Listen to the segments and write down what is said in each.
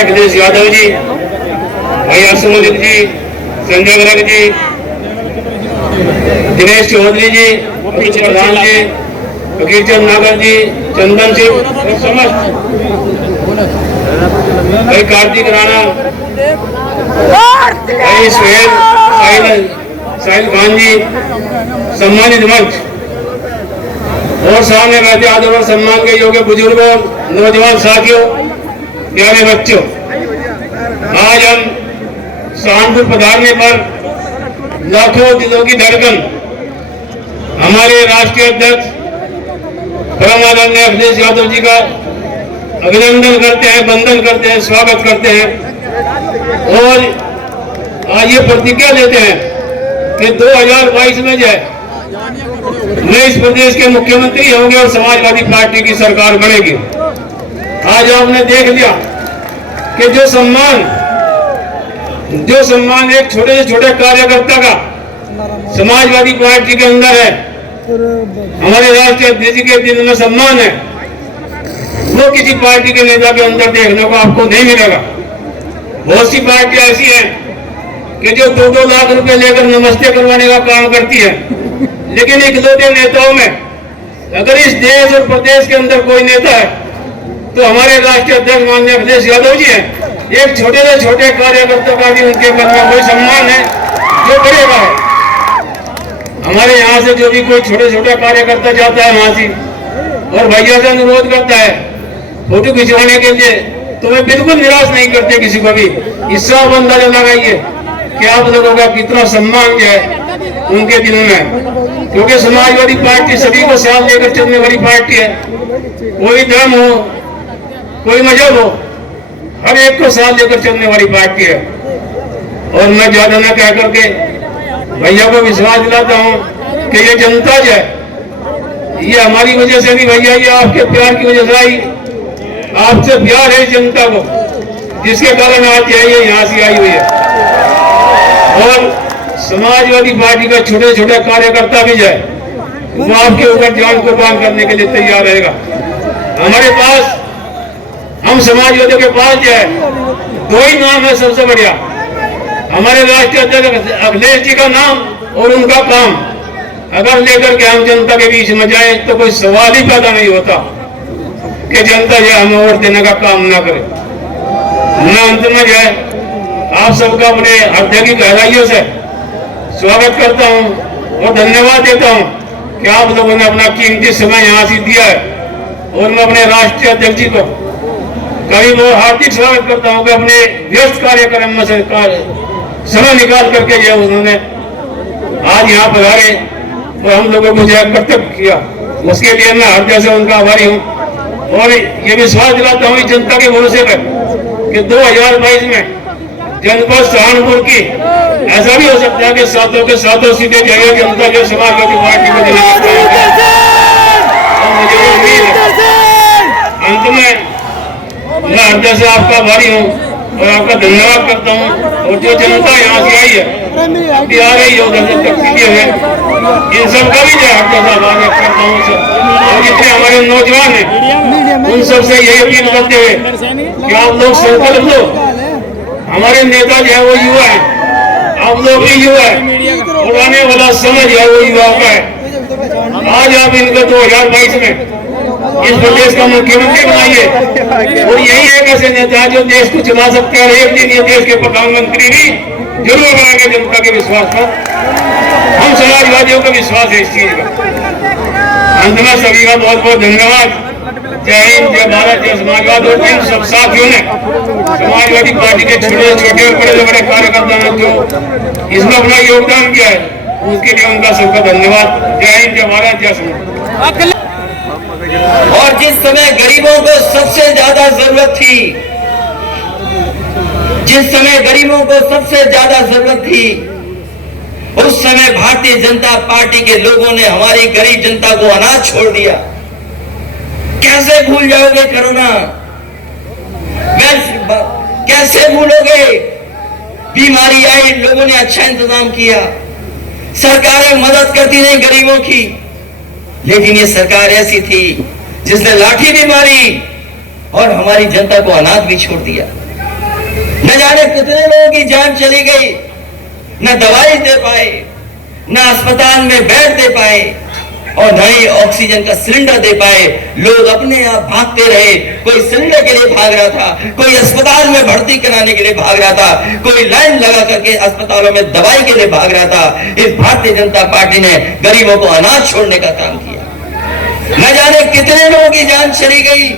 अखिलेश यादव जी, भैया सुमोदित जी, संजय गर्ग जी, दिनेश चौधरी जी, प्रधान जी, फकीर चंद नागर जी, चंदन सिंह, समस्त भाई कार्तिक राणा, भाई साहिल खान जी, सम्मानित मंच और सामने बैठे आदर और सम्मान के योग्य बुजुर्गों, नौजवान साथियों, प्यारे बच्चों, आज हम सहारनपुर पधारने पर लाखों दिलों की धड़कन हमारे राष्ट्रीय अध्यक्ष परम आदरणीय अखिलेश यादव जी का अभिनंदन करते हैं, वंदन करते हैं, स्वागत करते हैं और आज ये प्रतिज्ञा लेते हैं कि 2022 में जो है मैं इस प्रदेश के मुख्यमंत्री होंगे और समाजवादी पार्टी की सरकार बनेगी। आज आपने देख लिया कि जो सम्मान एक छोटे से छोटे कार्यकर्ता का समाजवादी पार्टी के अंदर है, हमारे राष्ट्रीय अध्यक्ष के दिन में सम्मान है, वो किसी पार्टी के नेता के अंदर देखने को आपको नहीं मिलेगा। बहुत सी पार्टियां ऐसी हैं कि जो 2-2 लाख रुपए लेकर नमस्ते करवाने का काम करती है, लेकिन इकलौते नेताओं में अगर इस देश और प्रदेश के अंदर कोई नेता है तो हमारे राष्ट्रीय अध्यक्ष माननीय अखिलेश यादव जी हैं। एक छोटे से छोटे कार्यकर्ता का भी उनके मन में कोई सम्मान है जो बढ़ेगा है। हमारे यहाँ से जो भी कोई छोटे छोटे कार्यकर्ता जाता है वहां से और भैया से अनुरोध करता है फोटो खिंचवाने के लिए, तो वे बिल्कुल निराश नहीं करते किसी को भी। इससे आप अंदाजा लगाइए कि आप लोगों का कितना सम्मान जो है उनके दिनों में, क्योंकि समाजवादी पार्टी सभी को साथ लेकर चलने वाली पार्टी है। कोई धर्म हो, कोई मजहब हो, हर एक को साथ लेकर चलने वाली पार्टी है। और मैं ज्यादा न कह करके भैया को विश्वास दिलाता हूं कि ये जनता जो है ये हमारी वजह से नहीं भैया, ये आपके प्यार की वजह से आई। आपसे प्यार है जनता को, जिसके कारण आज ये यहाँ से आई हुई है। और समाजवादी पार्टी का छोटे छोटे कार्यकर्ता भी जो है वो आपके ऊपर जान कुर्बान करने के लिए तैयार रहेगा। हमारे पास, हम समाजवादियों के पास जो है 2 ही नाम है सबसे बढ़िया, हमारे राष्ट्रीय अध्यक्ष अखिलेश जी का नाम और उनका काम। अगर लेकर के हम जनता के बीच में जाए तो कोई सवाल ही पैदा नहीं होता कि जनता जो हमें वोट देने का काम ना करे। मैं अंत में जो है आप सबका अपने हृदय की गहराइयों से स्वागत करता हूं और धन्यवाद देता हूं कि आप लोगों ने अपना कीमती समय यहाँ से दिया है, और मैं अपने राष्ट्रीय अध्यक्ष जी को कभी वो हार्दिक स्वागत करता हूँ कि अपने व्यस्त कार्यक्रम में से समय निकाल करके जो उन्होंने आज यहाँ पर आए और हम लोगों को जो कर्तव्य किया, उसके लिए मैं हृदय से उनका आभारी हूँ। और ये विश्वास दिलाता हूँ जनता के भरोसे पर कि 2022 में जनपद सहारनपुर की ऐसा भी हो सकता है कि सातों के सातों सीटें जगह जनता जो समाजवादी पार्टी को देने का मुझे उम्मीद है। अंत में मैं हृदय से आपका आभारी हूँ और आपका धन्यवाद करता हूँ। और जो जनता यहाँ से आई है, अभी आ रही है उधर से तकसीलियों में, इन सबका भी जो हृदय से आभार करता हूँ। और जितने हमारे नौजवान हैं उन सबसे यही अपील करते हुए कि आप लोग संकल्प लो, हमारे नेता जो है वो युवा है, आप लोग भी युवा है और आने वाला समय जो है वो युवाओं का है। आज आप इनको 2022 में इस प्रदेश का मुख्यमंत्री बनाइए और यही एक ऐसे नेता है जो देश को चला सकते हैं और एक दिन ये देश के प्रधानमंत्री भी जरूर बनाएंगे। जनता के विश्वास पर हम समाजवादियों का विश्वास है इस चीज का। अंत में सभी का बहुत बहुत धन्यवाद। जय हिंद, जय भारत, जय समाजवाद। और जिन सब साथियों ने समाजवादी पार्टी के छोटे छोटे और बड़े बड़े कार्यकर्ताओं ने जो इसमें अपना योगदान किया है, उसके लिए उनका सबका धन्यवाद। जय हिंद, जय भारत, जय समाज। और जिस समय गरीबों को सबसे ज्यादा जरूरत थी, जिस समय गरीबों को सबसे ज्यादा जरूरत थी, उस समय भारतीय जनता पार्टी के लोगों ने हमारी गरीब जनता को अनाज छोड़ दिया। कैसे भूल जाओगे कोरोना? कैसे भूलोगे? बीमारी आई, लोगों ने अच्छा इंतजाम किया, सरकारें मदद करती नहीं गरीबों की, लेकिन ये सरकार ऐसी थी जिसने लाठी भी मारी और हमारी जनता को अनाज भी छोड़ दिया। न जाने कितने लोगों की जान चली गई, न दवाई दे पाए, न अस्पताल में बेड दे पाए और न ही ऑक्सीजन का सिलेंडर दे पाए। लोग अपने आप भागते रहे, कोई सिलेंडर के लिए भाग रहा था, कोई अस्पताल में भर्ती कराने के लिए भाग रहा था, कोई लाइन लगा करके अस्पतालों में दवाई के लिए भाग रहा था। इस भारतीय जनता पार्टी ने गरीबों को अनाज छोड़ने का काम किया। न जाने कितने लोगों की जान चली गई,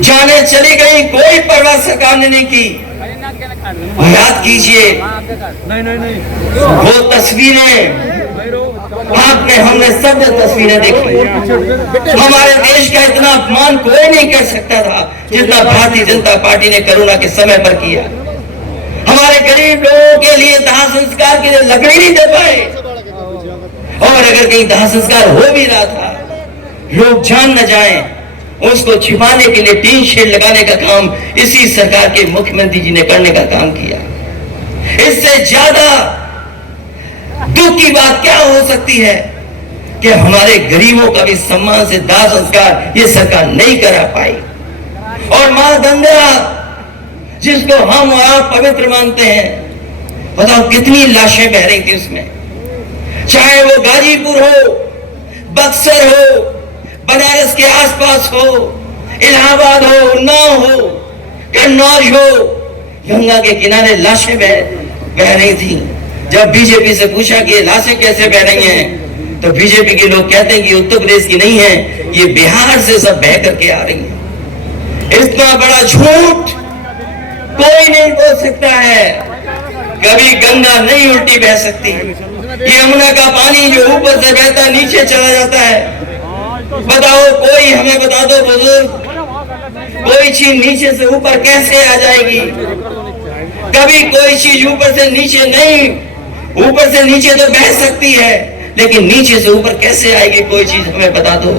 जाने चली गई, कोई परवाह सरकार ने नहीं की। याद कीजिए वो तस्वीरें, आपने हमने सब तस्वीरें देखी। हमारे देश का इतना अपमान कोई नहीं कर सकता था जितना भारतीय जनता पार्टी ने कोरोना के समय पर किया। हमारे गरीब लोगों के लिए दाह संस्कार के लिए लकड़ी नहीं दे पाए, और अगर कहीं दाह संस्कार हो भी रहा था, लोग जान न जाएं, उसको छिपाने के लिए टीन शेड लगाने का काम इसी सरकार के मुख्यमंत्री जी ने करने का काम किया। इससे ज्यादा दुख की बात क्या हो सकती है कि हमारे गरीबों का भी सम्मान से दाह संस्कार ये सरकार नहीं करा पाई। और मां गंगा जिसको हम और आप पवित्र मानते हैं, बताओ कितनी लाशें बह रही थी उसमें। चाहे वो गाजीपुर हो, बक्सर हो, बनारस के आसपास हो, इलाहाबाद हो, उन्नाव हो, कन्नौज हो, गंगा के किनारे लाशें बह रही थी। जब बीजेपी से पूछा कि ये लाशें कैसे बह रही हैं, तो बीजेपी के लोग कहते हैं कि उत्तर प्रदेश की नहीं है, ये बिहार से सब बह करके आ रही हैं। इतना बड़ा झूठ कोई नहीं बोल सकता है। कभी गंगा नहीं उल्टी बह सकती। ये यमुना का पानी जो ऊपर से बहता नीचे चला जाता है। बताओ, कोई हमें बता दो बुजुर्ग, कोई चीज नीचे से ऊपर कैसे आ जाएगी? कभी कोई चीज ऊपर से नीचे नहीं, ऊपर से नीचे तो बह सकती है, लेकिन नीचे से ऊपर कैसे आएगी कोई चीज हमें बता दो।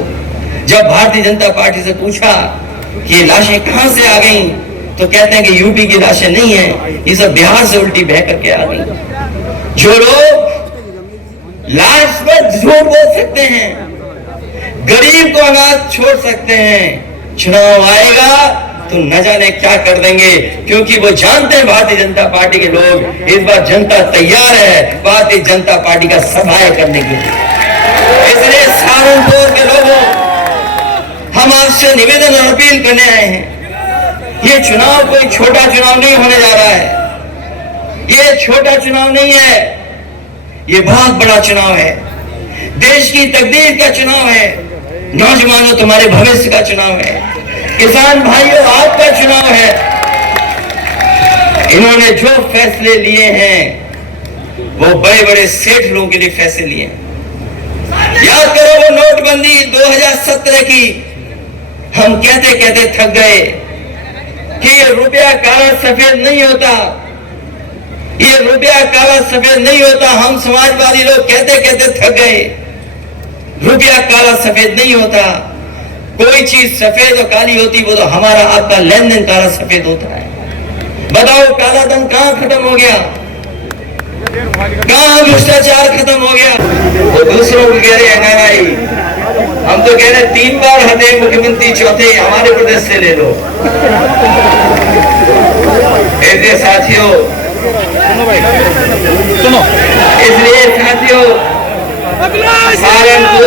जब भारतीय जनता पार्टी से पूछा कि लाशें कहां से आ गई, तो कहते हैं कि यूपी की लाशें नहीं है, ये सब बिहार से उल्टी बह करके आ गई। जो लोग लाश पर झूठ बोल सकते हैं, गरीब को अनाज छोड़ सकते हैं, चुनाव आएगा तो न जाने क्या कर देंगे, क्योंकि वो जानते हैं भारतीय जनता पार्टी के लोग इस बार जनता तैयार है भारतीय जनता पार्टी का सफाया करने के लिए। इसलिए सहारनपुर के लोगों, हम आपसे निवेदन और अपील करने आए हैं। ये चुनाव कोई छोटा चुनाव नहीं होने जा रहा है, ये छोटा चुनाव नहीं है, ये बहुत बड़ा चुनाव है। देश की तकदीर का चुनाव है, नौजवानों तुम्हारे भविष्य का चुनाव है, किसान भाइयों आपका चुनाव है। इन्होंने जो फैसले लिए हैं वो बड़े बड़े सेठ लोगों के लिए फैसले लिए हैं। याद करो वो नोटबंदी 2017 की, हम कहते कहते थक गए कि ये रुपया काला सफेद नहीं होता, ये रुपया काला सफेद नहीं होता। हम समाजवादी लोग कहते कहते थक गए, रुपया काला सफेद नहीं होता, कोई चीज सफेद और काली होती वो तो हमारा आपका लेन देन काला सफेद होता है। बताओ काला धन कहां खत्म हो गया, कहां भ्रष्टाचार खत्म हो गया। वो दूसरों को कह रहे हैं नहीं, हम तो कह रहे 3 बार हटे मुख्यमंत्री, चौथे हमारे प्रदेश से ले लो। इसलिए साथियों, इसलिए साथियों सहारनपुर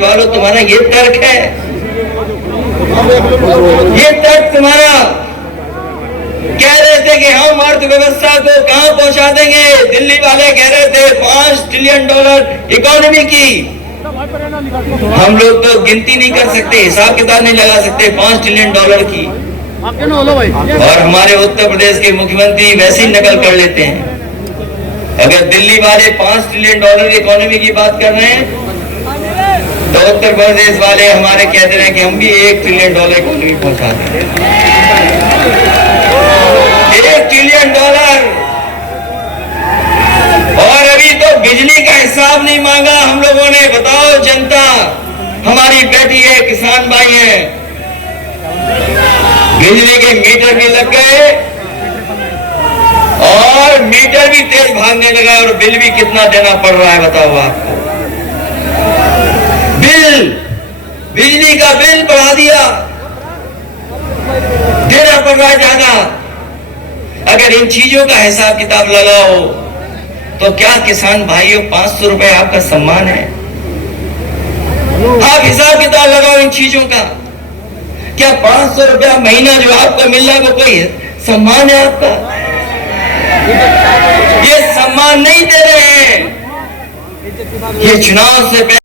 वालों तुम्हारा ये तर्क है, ये तर्क तुम्हारा कह रहे थे कि हम अर्थव्यवस्था को कहां पहुंचा देंगे। दिल्ली वाले कह रहे थे $5 ट्रिलियन इकोनॉमी की। हम लोग तो गिनती नहीं कर सकते, हिसाब किताब नहीं लगा सकते $5 ट्रिलियन की। और हमारे उत्तर प्रदेश के मुख्यमंत्री वैसी नकल कर लेते हैं। अगर दिल्ली वाले $5 ट्रिलियन इकोनॉमी की बात कर रहे हैं तो उत्तर प्रदेश वाले हमारे कहते हैं कि हम भी $1 ट्रिलियन इकोनॉमी पहुंचा दें। $1 ट्रिलियन। और अभी तो बिजली का हिसाब नहीं मांगा हम लोगों ने। बताओ जनता हमारी बैठी है, किसान भाई है, बिजली के मीटर भी लग गए और मीटर भी तेज भागने लगा और बिल भी कितना देना पड़ रहा है बताओ आपको। बिल, बिजली का बिल बढ़ा दिया, देना पड़ रहा है ज्यादा। अगर इन चीजों का हिसाब किताब लगाओ तो क्या किसान भाइयों 500 रुपए आपका सम्मान है? आप हिसाब किताब लगाओ इन चीजों का। क्या 500 रुपया महीना जो आपको मिल रहा है वो कोई सम्मान है आपका? ये सम्मान नहीं दे रहे हैं। ये चुनाव से पहले